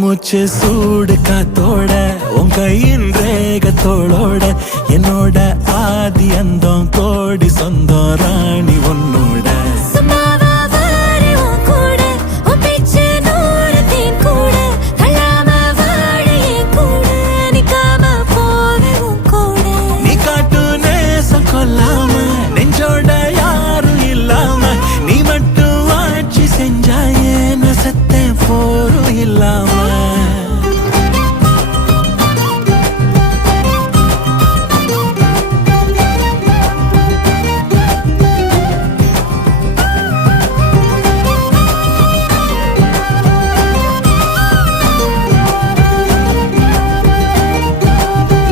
மூச்சு சூடு காத்தோட உன் கையின் ரேகத்தோளோட என்னோட ஆதி அந்தம் கோடி